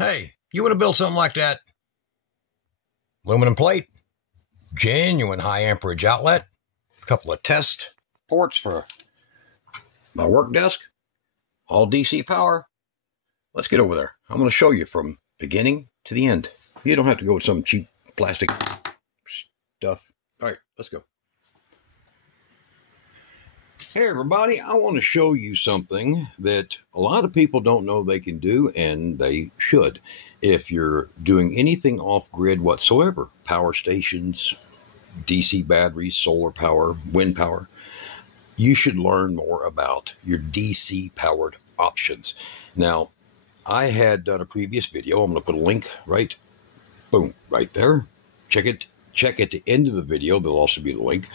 Hey, you want to build something like that? Aluminum plate, genuine high amperage outlet, a couple of test ports for my work desk, all DC power. Let's get over there. I'm going to show you from beginning to the end. You don't have to go with some cheap plastic stuff. All right, let's go. Hey everybody, I want to show you something that a lot of people don't know they can do, and they should. If you're doing anything off-grid whatsoever, power stations, DC batteries, solar power, wind power, you should learn more about your DC powered options. Now, I had done a previous video. I'm going to put a link right there. Check at the end of the video. There'll also be the link.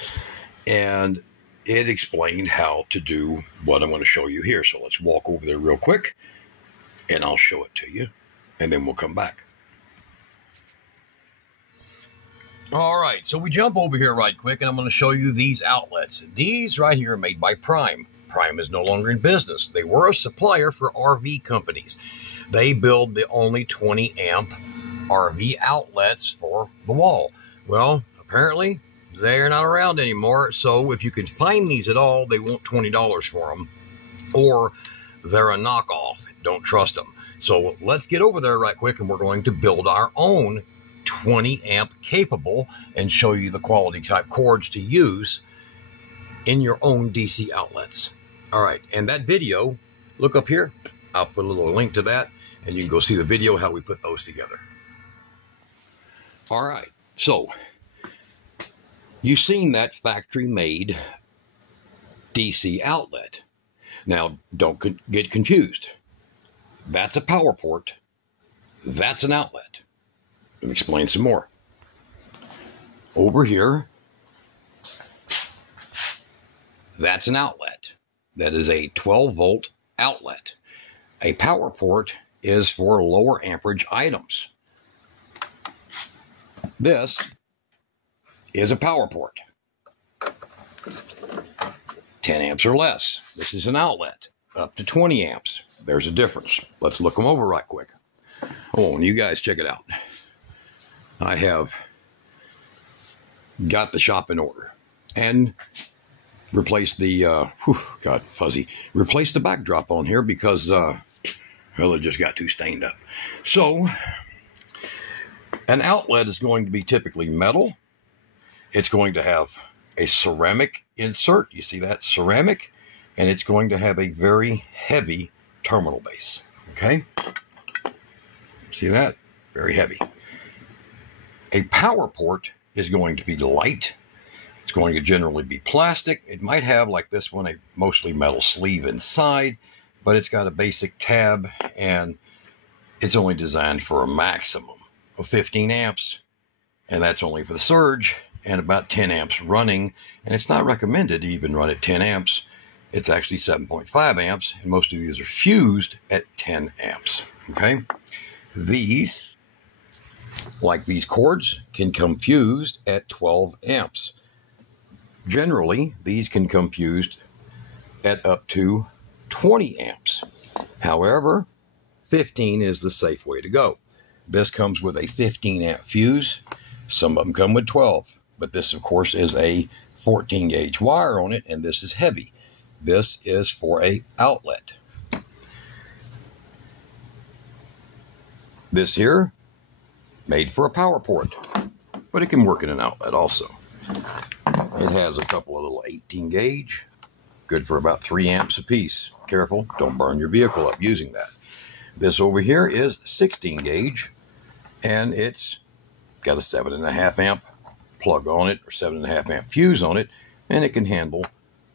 And it explained how to do what I'm going to show you here. So let's walk over there real quick, and I'll show it to you, and then we'll come back. All right, so we jump over here right quick, and I'm going to show you these outlets. These right here are made by Prime. Prime is no longer in business. They were a supplier for RV companies. They build the only 20 amp RV outlets for the wall. Well, apparently they're not around anymore, so if you can find these at all, they want $20 for them, or they're a knockoff. Don't trust them. So let's get over there right quick, and we're going to build our own 20 amp capable and show you the quality type cords to use in your own DC outlets. All right, and that video, look up here. I'll put a little link to that, and you can go see the video how we put those together. All right, so you've seen that factory-made DC outlet. Now, don't get confused. That's a power port. That's an outlet. Let me explain some more. Over here, that's an outlet. That is a 12-volt outlet. A power port is for lower amperage items. This is a power port. 10 amps or less. This is an outlet. Up to 20 amps. There's a difference. Let's look them over right quick. Oh, and you guys check it out. I have got the shop in order and replaced the, replaced the backdrop on here because, well, it just got too stained up. So, an outlet is going to be typically metal. It's going to have a ceramic insert. You see that? Ceramic. And it's going to have a very heavy terminal base. Okay? See that? Very heavy. A power port is going to be light. It's going to generally be plastic. It might have, like this one, a mostly metal sleeve inside, but it's got a basic tab, and it's only designed for a maximum of 15 amps, and that's only for the surge, and about 10 amps running, and it's not recommended to even run at 10 amps. It's actually 7.5 amps, and most of these are fused at 10 amps, okay? These, like these cords, can come fused at 12 amps. Generally, these can come fused at up to 20 amps. However, 15 is the safe way to go. This comes with a 15 amp fuse. Some of them come with 12, but this, of course, is a 14 gauge wire on it, and this is heavy. This is for a outlet. This here, made for a power port, but it can work in an outlet also. It has a couple of little 18 gauge, good for about 3 amps a piece. Careful, don't burn your vehicle up using that. This over here is 16 gauge, and it's got a 7.5 amp plug on it, or 7.5 amp fuse on it, and it can handle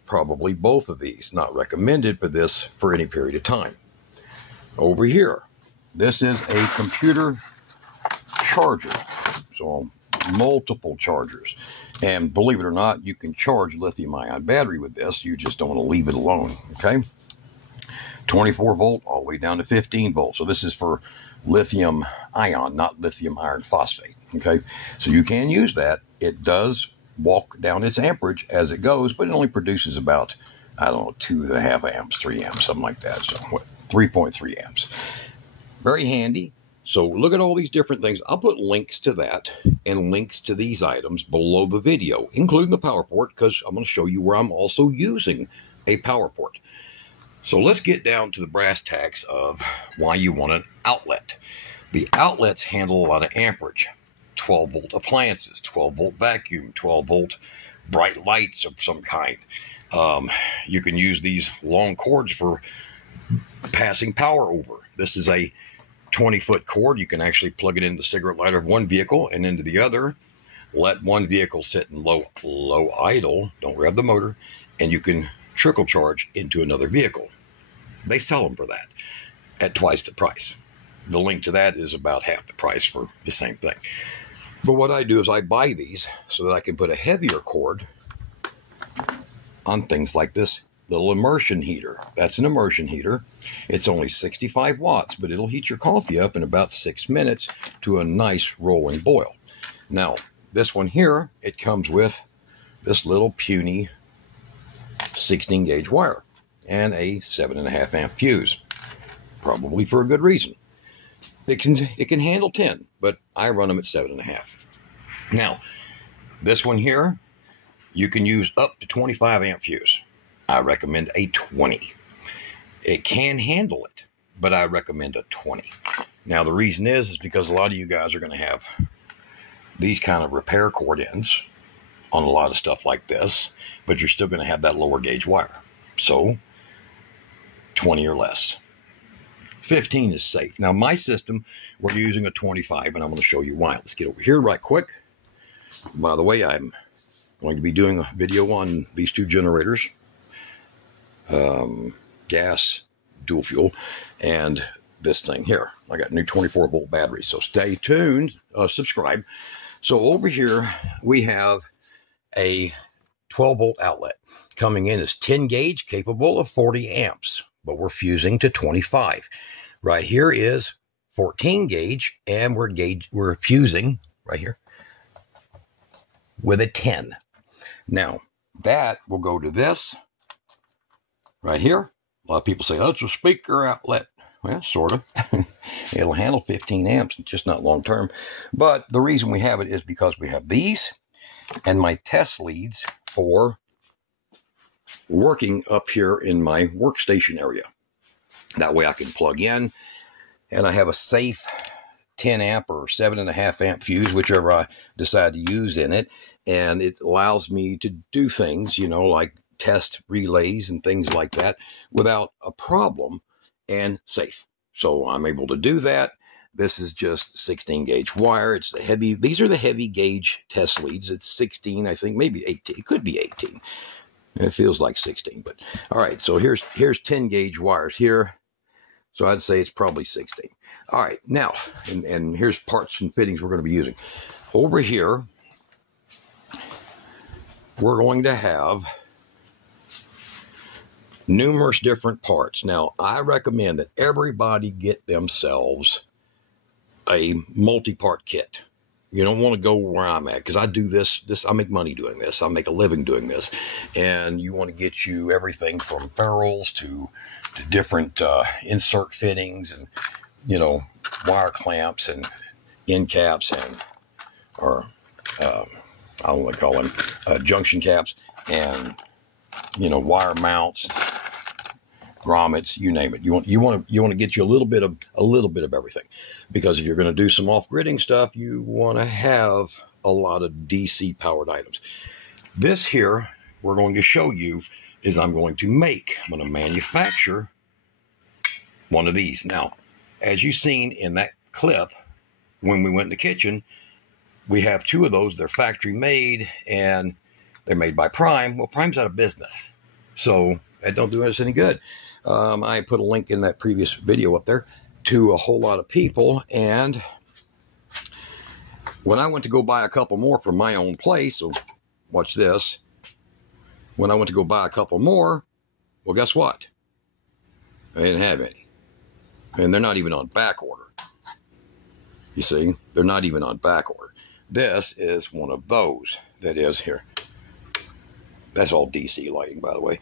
probably both of these. Not recommended for this for any period of time. Over here, this is a computer charger. So multiple chargers. And believe it or not, you can charge lithium-ion battery with this. You just don't want to leave it alone, okay? 24 volt all the way down to 15 volts. So this is for lithium ion, not lithium iron phosphate, okay? So you can use that. It does walk down its amperage as it goes, but it only produces about, I don't know, 2.5 amps, 3 amps, something like that. So 3.3 amps. Very handy. So look at all these different things. I'll put links to that and links to these items below the video, including the power port, because I'm going to show you where I'm also using a power port. So let's get down to the brass tacks of why you want an outlet. The outlets handle a lot of amperage. 12-volt appliances, 12-volt vacuum, 12-volt bright lights of some kind. You can use these long cords for passing power over. This is a 20-foot cord. You can actually plug it into the cigarette lighter of one vehicle and into the other. Let one vehicle sit in low idle. Don't rev the motor. And you can trickle charge into another vehicle. They sell them for that at twice the price. The link to that is about half the price for the same thing. But what I do is I buy these so that I can put a heavier cord on things like this little immersion heater. That's an immersion heater. It's only 65 watts, but it'll heat your coffee up in about 6 minutes to a nice rolling boil. Now, this one here, it comes with this little puny 16 gauge wire and a 7.5 amp fuse, probably for a good reason. It can handle 10, but I run them at 7.5. Now, this one here, you can use up to 25 amp fuse. I recommend a 20. It can handle it, but I recommend a 20. Now, the reason is because a lot of you guys are going to have these kind of repair cord ends on a lot of stuff like this, but you're still going to have that lower gauge wire. So, 20 or less. 15 is safe. Now, my system, we're using a 25, and I'm going to show you why. Let's get over here right quick. By the way, I'm going to be doing a video on these two generators. Gas, dual fuel, and this thing here. I got new 24-volt batteries, so stay tuned, subscribe. So over here, we have a 12-volt outlet. Coming in is 10 gauge, capable of 40 amps, but we're fusing to 25. Right here is 14 gauge, and we're fusing right here with a 10. Now, that will go to this right here. A lot of people say, oh, it's a speaker outlet. Well, sort of. It'll handle 15 amps, just not long term. But the reason we have it is because we have these and my test leads for working up here in my workstation area. That way I can plug in, and I have a safe 10 amp or 7.5 amp fuse, whichever I decide to use in it. And it allows me to do things, you know, like test relays and things like that without a problem and safe. So I'm able to do that. This is just 16 gauge wire. It's the heavy, these are the heavy gauge test leads. It's 16, I think, maybe 18. It could be 18. It feels like 16, but all right. So here's 10 gauge wires here. So I'd say it's probably 16. All right, now, and here's parts and fittings we're going to be using. Over here, we're going to have numerous different parts. Now, I recommend that everybody get themselves a multi-part kit. You don't want to go where I'm at, because I do this. I make money doing this. I make a living doing this. And you want to get you everything from ferrules to different insert fittings and, you know, wire clamps and end caps and, or I don't want to call them junction caps and, you know, wire mounts, grommets, you name it. You want to get you a little bit of everything, because if you're going to do some off-gridding stuff, you want to have a lot of DC powered items. This here we're going to show you is I'm going to manufacture one of these. Now, as you've seen in that clip, when we went in the kitchen, we have two of those. They're factory made and they're made by Prime. Well, Prime's out of business, so that don't do us any good. I put a link in that previous video up there to a whole lot of people, and when I went to go buy a couple more from my own place, so watch this. When I went to go buy a couple more, well, guess what? I didn't have any. And they're not even on back order. You see, they're not even on back order. This is one of those that is here. That's all DC lighting, by the way.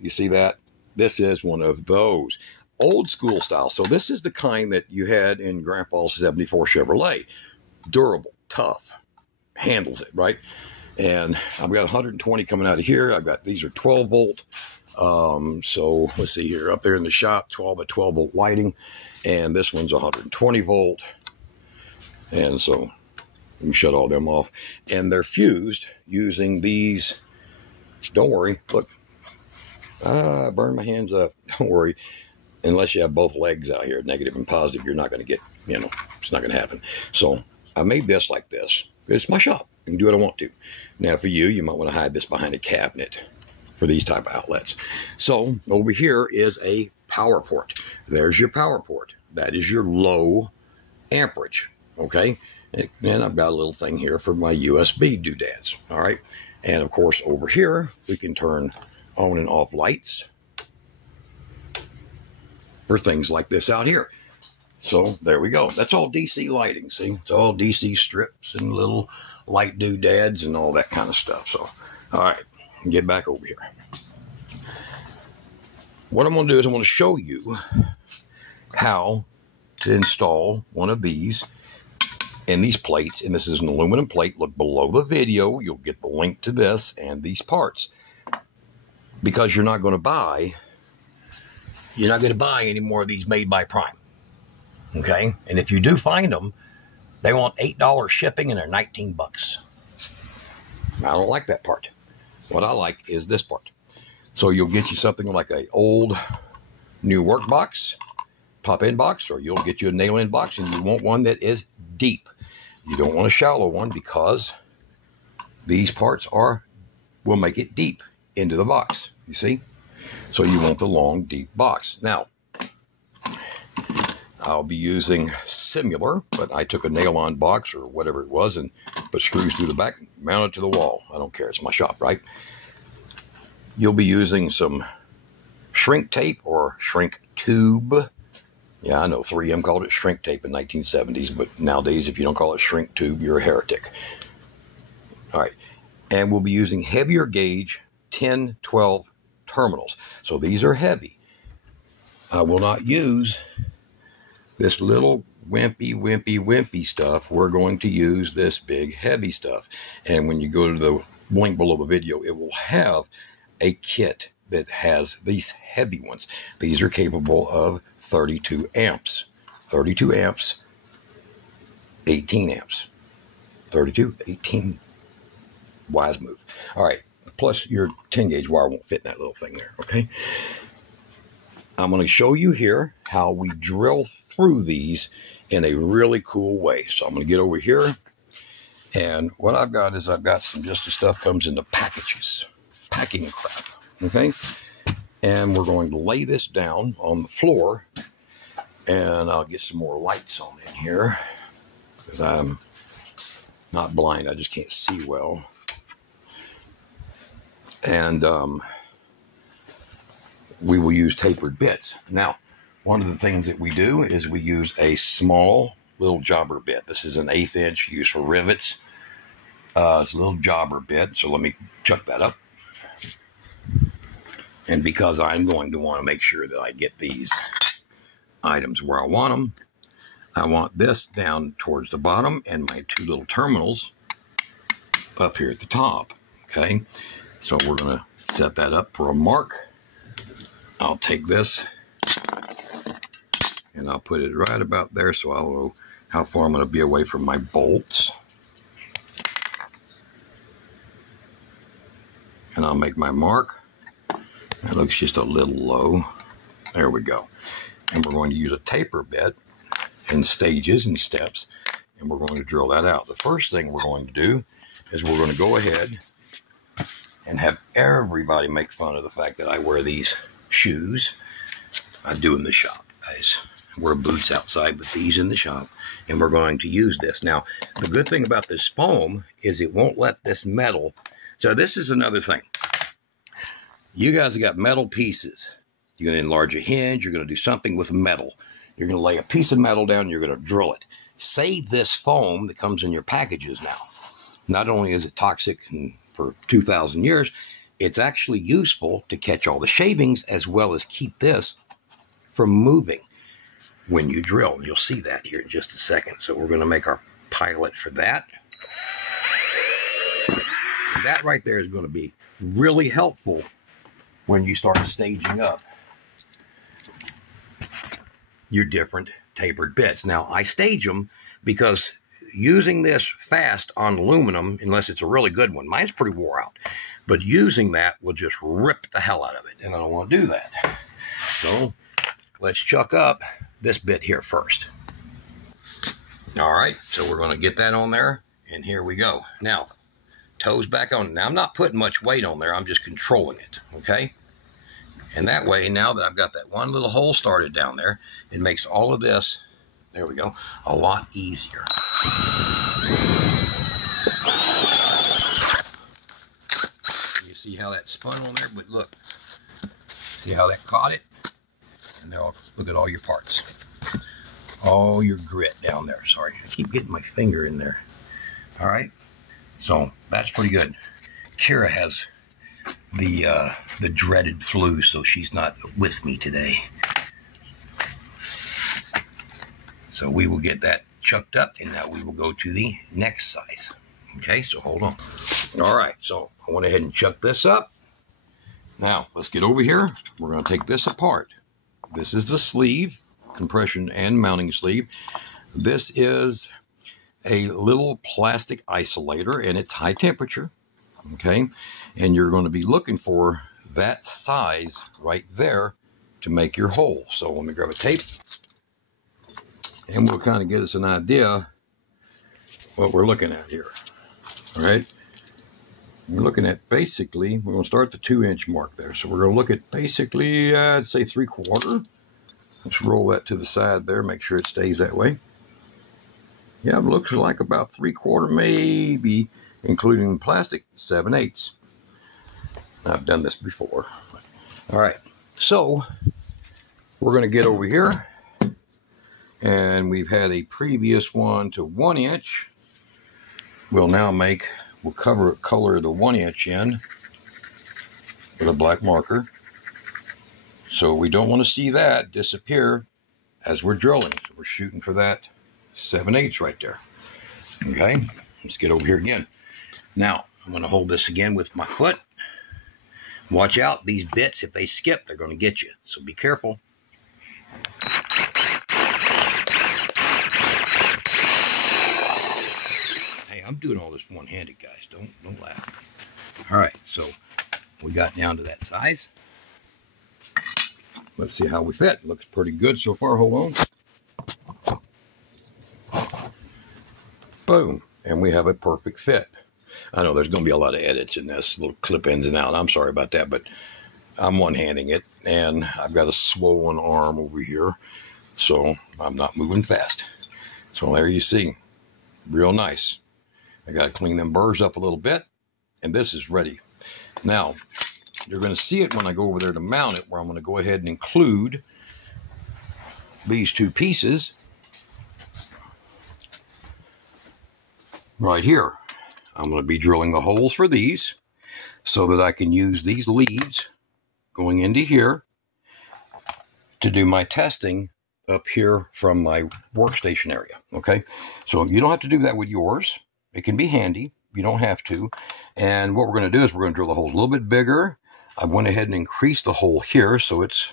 You see that? This is one of those. old school style. So this is the kind that you had in Grandpa's 74 Chevrolet. Durable, tough, handles it, right? And I've got 120 coming out of here. I've got, these are 12 volt. So let's see here, up there in the shop, 12 at 12 volt lighting. And this one's 120 volt. And so you can shut all them off. And they're fused using these. Don't worry, look, I burned my hands up. Don't worry. Unless you have both legs out here, negative and positive, you're not going to get, you know, it's not going to happen. So I made this like this. It's my shop. I can do what I want to. Now for you, you might want to hide this behind a cabinet for these type of outlets. So over here is a power port. There's your power port. That is your low amperage. Okay. And I've got a little thing here for my USB doodads. All right. And of course, over here, we can turn on and off lights for things like this out here. So there we go. That's all DC lighting. See, it's all DC strips and little light doodads and all that kind of stuff. So, all right, get back over here. What I'm going to do is I'm going to show you how to install one of these and these plates. And this is an aluminum plate. Look below the video. You'll get the link to this and these parts, because you're not going to buy any more of these made by Prime. Okay? And if you do find them, they want $8 shipping and they're 19 bucks. I don't like that part. What I like is this part. So you'll get you something like a old new work box, pop-in box, or you'll get you a nail-in box, and you want one that is deep. You don't want a shallow one, because these parts will make it deep into the box. You see? So you want the long, deep box. Now, I'll be using similar, but I took a nail-on box or whatever it was and put screws through the back, mount it to the wall. I don't care. It's my shop, right? You'll be using some shrink tape or shrink tube. Yeah, I know 3M called it shrink tape in 1970s, but nowadays, if you don't call it shrink tube, you're a heretic. All right. And we'll be using heavier gauge 10, 12 terminals. So these are heavy. I will not use this little wimpy stuff. We're going to use this big heavy stuff. And when you go to the link below the video, it will have a kit that has these heavy ones. These are capable of 32 amps. 32 amps, 18 amps. 32, 18. Wise move. All right. Plus your 10 gauge wire won't fit in that little thing there. Okay. I'm going to show you here how we drill through these in a really cool way. So I'm going to get over here. And what I've got is I've got some just the stuff comes into packages. Packing crap. Okay. And we're going to lay this down on the floor. And I'll get some more lights on in here, because I'm not blind. I just can't see well. And we will use tapered bits. Now, one of the things that we do is we use a small little jobber bit. This is an 1/8 inch used for rivets. It's a little jobber bit. So let me chuck that up. And because I'm going to want to make sure that I get these items where I want them, I want this down towards the bottom and my two little terminals up here at the top. Okay. So we're going to set that up for a mark. I'll take this and I'll put it right about there, so I'll know how far I'm going to be away from my bolts. And I'll make my mark. That looks just a little low. There we go. And we're going to use a taper bit in stages and steps, and we're going to drill that out. The first thing we're going to do is we're going to go ahead and have everybody make fun of the fact that I wear these shoes. I do in the shop, guys. I wear boots outside, but these in the shop. And we're going to use this. Now, the good thing about this foam is it won't let this metal. So this is another thing. You guys have got metal pieces. You're going to enlarge a hinge. You're going to do something with metal. You're going to lay a piece of metal down. You're going to drill it. Save this foam that comes in your packages now. Not only is it toxic for 2,000 years, it's actually useful to catch all the shavings as well as keep this from moving when you drill. You'll see that here in just a second. So we're going to make our pilot for that. And that right there is going to be really helpful when you start staging up your different tapered bits. Now, I stage them because using this fast on aluminum, unless it's a really good one, mine's pretty wore out, but using that will just rip the hell out of it, and I don't want to do that. So let's chuck up this bit here first. All right, so we're going to get that on there, and here we go. Now, toes back on. Now, I'm not putting much weight on there. I'm just controlling it, okay? And that way, now that I've got that one little hole started down there, it makes all of this, there we go, a lot easier. You see how that spun on there? But look, see how that caught it? And now look at all your parts. All your grit down there. Sorry, I keep getting my finger in there. All right, so that's pretty good. Kira has the dreaded flu, so she's not with me today. So we will get that chucked up, and now we will go to the next size. Okay, so hold on. All right, so I went ahead and chucked this up. Now, let's get over here. We're going to take this apart. This is the sleeve, compression and mounting sleeve. This is a little plastic isolator, and it's high temperature. Okay, and you're going to be looking for that size right there to make your hole. So let me grab a tape, and we'll kind of get us an idea what we're looking at here. All right, we're looking at basically, we're going to start the 2-inch mark there. So we're going to look at basically, I'd say 3/4. Let's roll that to the side there, make sure it stays that way. Yeah, it looks like about 3/4, maybe, including plastic, 7/8. I've done this before. All right, so we're going to get over here, and we've had a previous one to 1 inch. We'll now we'll color the 1 inch in with a black marker. So we don't want to see that disappear as we're drilling. So we're shooting for that 7/8 right there. Okay, let's get over here again. Now, I'm going to hold this again with my foot. Watch out, these bits, if they skip, they're going to get you. So be careful. Hey, I'm doing all this one-handed, guys. Don't laugh. All right, so we got down to that size. Let's see how we fit. Looks pretty good so far. Hold on. Boom. And we have a perfect fit. I know there's going to be a lot of edits in this, little clip ins and out. I'm sorry about that, but I'm one-handing it, and I've got a swollen arm over here, so I'm not moving fast. So there you see. Real nice. I got to clean them burrs up a little bit, and this is ready. Now, you're going to see it when I go over there to mount it, where I'm going to go ahead and include these two pieces right here. I'm going to be drilling the holes for these so that I can use these leads going into here to do my testing up here from my workstation area. Okay, so you don't have to do that with yours. It can be handy. You don't have to. And what we're going to do is we're going to drill the holes a little bit bigger. I went ahead and increased the hole here so it's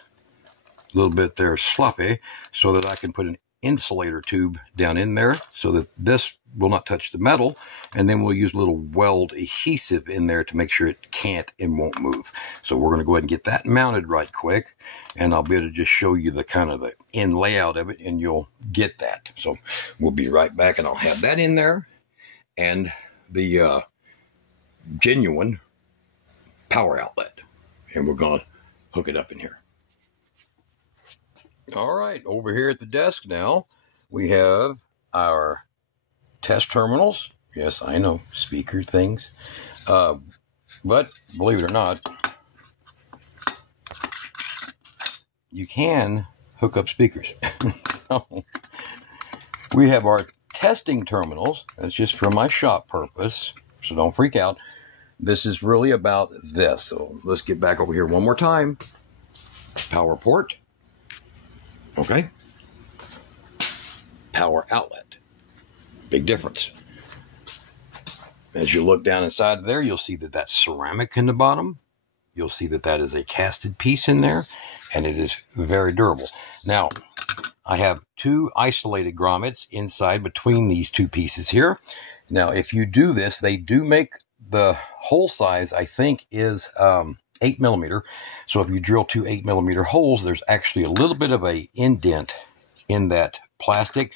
a little bit there sloppy, so that I can put an insulator tube down in there so that this will not touch the metal, and then we'll use a little weld adhesive in there to make sure it can't and won't move. So we're going to go ahead and get that mounted right quick, and I'll be able to just show you the kind of the in layout of it, and you'll get that. So we'll be right back, and I'll have that in there and the genuine power outlet, and we're going to hook it up in here. All right, over here at the desk now, we have our test terminals. Yes, I know, speaker things. But believe it or not, you can hook up speakers. So, we have our testing terminals. That's just for my shop purpose, so don't freak out. This is really about this. So let's get back over here one more time. Power port. Okay? Power outlet. Big difference. As you look down inside there, you'll see that that's ceramic in the bottom. You'll see that that is a casted piece in there, and it is very durable. Now, I have two isolated grommets inside between these two pieces here. Now, if you do this, they do make the hole size, I think, is 8 millimeter. So if you drill two 8 millimeter holes, there's actually a little bit of a indent in that plastic.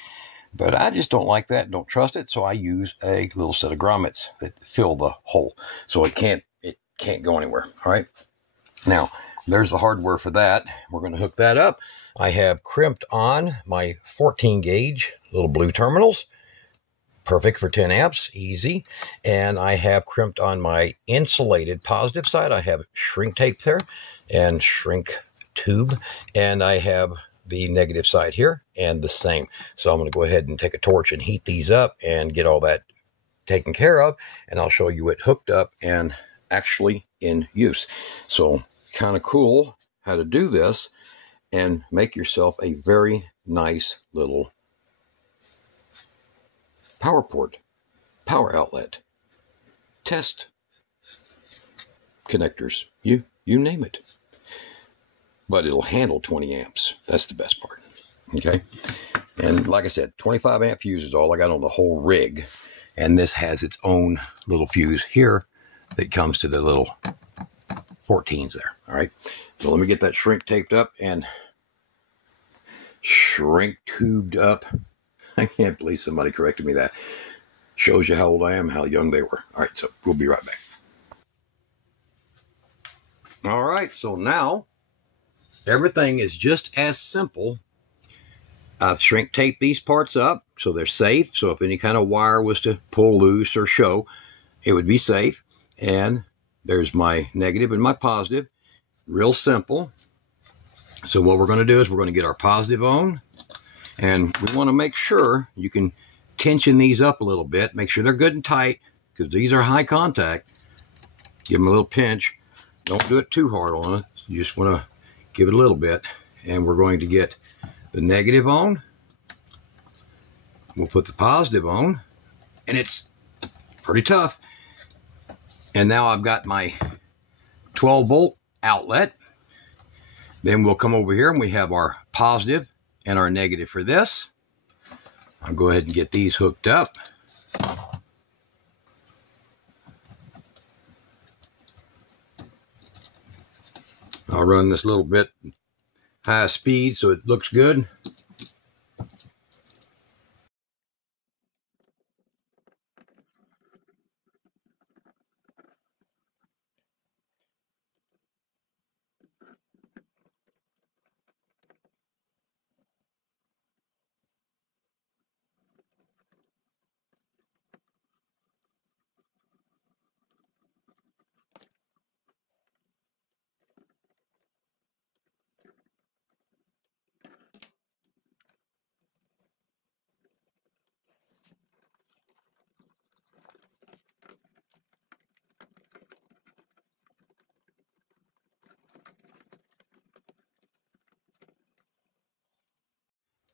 But I just don't like that, don't trust it, so I use a little set of grommets that fill the hole. So it can't go anywhere, all right? Now, there's the hardware for that. We're going to hook that up. I have crimped on my 14 gauge little blue terminals. Perfect for 10 amps, easy. And I have crimped on my insulated positive side. I have shrink tape there and shrink tube. And I have the negative side here and the same. So I'm going to go ahead and take a torch and heat these up and get all that taken care of. And I'll show you it hooked up and actually in use. So kind of cool how to do this and make yourself a very nice little power port, power outlet, test connectors, you name it. But it'll handle 20 amps. That's the best part. Okay. And like I said, 25 amp fuse is all I got on the whole rig. And this has its own little fuse here that comes to the little 14s there. All right. So let me get that shrink taped up and shrink tubed up. I can't believe somebody corrected me that. Shows you how old I am, how young they were. All right. So we'll be right back. All right. So now everything is just as simple. I've shrink taped these parts up so they're safe. So if any kind of wire was to pull loose or show, it would be safe. And there's my negative and my positive. Real simple. So what we're going to do is we're going to get our positive on. And we want to make sure you can tension these up a little bit. Make sure they're good and tight because these are high contact. Give them a little pinch. Don't do it too hard on it. You just want to give it a little bit. And we're going to get the negative on. We'll put the positive on. And it's pretty tough. And now I've got my 12 volt outlet. Then we'll come over here and we have our positive and our negative for this. I'll go ahead and get these hooked up. I'll run this a little bit high speed so it looks good.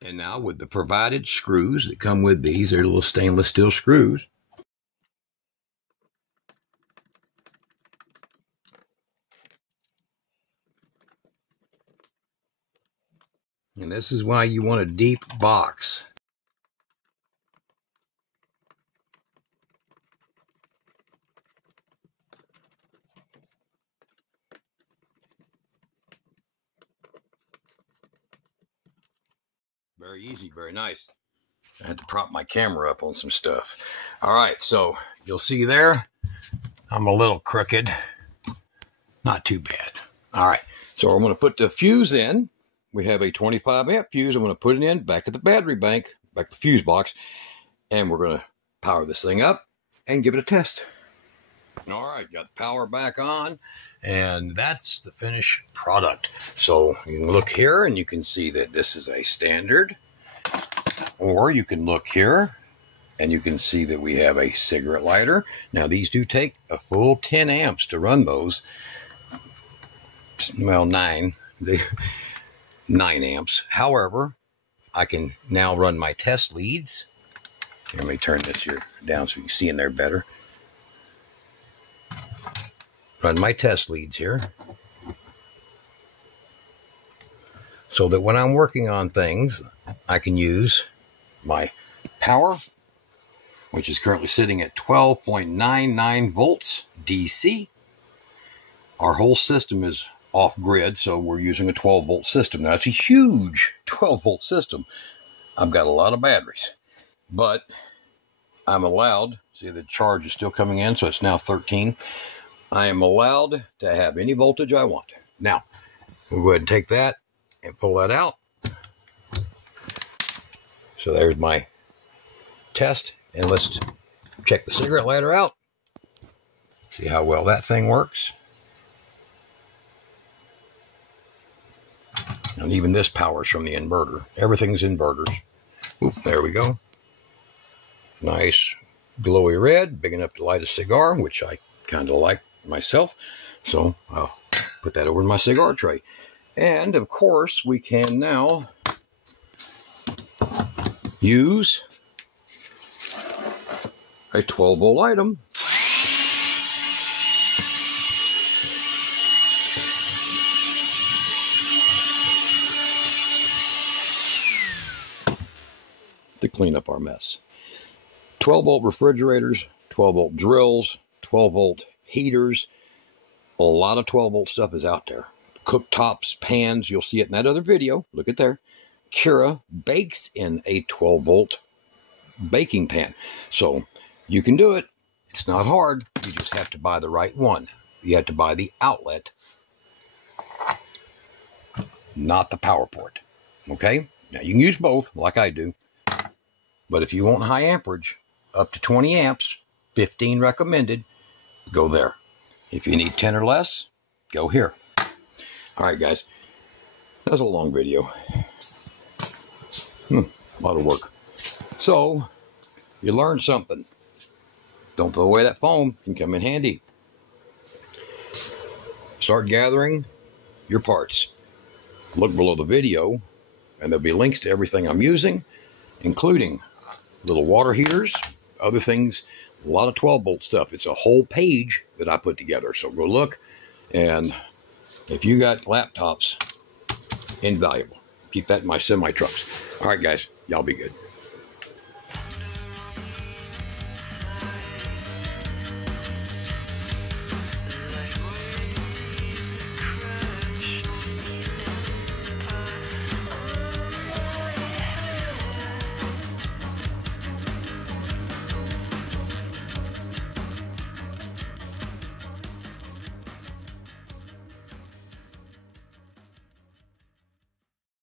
And now with the provided screws that come with these, they're little stainless steel screws. And this is why you want a deep box. Very easy, very nice. I had to prop my camera up on some stuff. All right, so you'll see there, I'm a little crooked. Not too bad. All right, so I'm going to put the fuse in. We have a 25 amp fuse. I'm going to put it in back at the battery bank, back at the fuse box, and we're going to power this thing up and give it a test. All right, got the power back on, and that's the finished product. So you can look here, and you can see that this is a standard, or you can look here, and you can see that we have a cigarette lighter. Now, these do take a full 10 amps to run those. Well, 9. 9 amps. However, I can now run my test leads. Let me turn this here down so you can see in there better. Run my test leads here, so that when I'm working on things, I can use my power, which is currently sitting at 12.99 volts DC. Our whole system is off grid, so we're using a 12 volt system. Now, it's a huge 12 volt system. I've got a lot of batteries, but I'm allowed, see the charge is still coming in, so it's now 13. I am allowed to have any voltage I want. Now, we'll go ahead and take that and pull that out. So there's my test, and let's check the cigarette lighter out. See how well that thing works. And even this powers from the inverter. Everything's inverters. Oop, there we go. Nice glowy red, big enough to light a cigar, which I kind of like myself. So I'll put that over in my cigar tray. And of course, we can now use a 12 volt item to clean up our mess. 12 volt refrigerators, 12 volt drills, 12 volt heaters. A lot of 12 volt stuff is out there. Cooktops, pans, you'll see it in that other video. Look at there. Kira bakes in a 12 volt baking pan. So you can do it. It's not hard. You just have to buy the right one. You have to buy the outlet, not the power port. Okay? Now you can use both like I do. But if you want high amperage, up to 20 amps, 15 recommended, go there. If you need 10 or less, go here. All right, guys. That was a long video. A lot of work. So, you learned something. Don't throw away that foam. It can come in handy. Start gathering your parts. Look below the video, and there'll be links to everything I'm using, including little water heaters, other things, a lot of 12 volt stuff. It's a whole page that I put together. So go look, and if you got laptops, invaluable. Keep that in my semi trucks. All right, guys, y'all be good.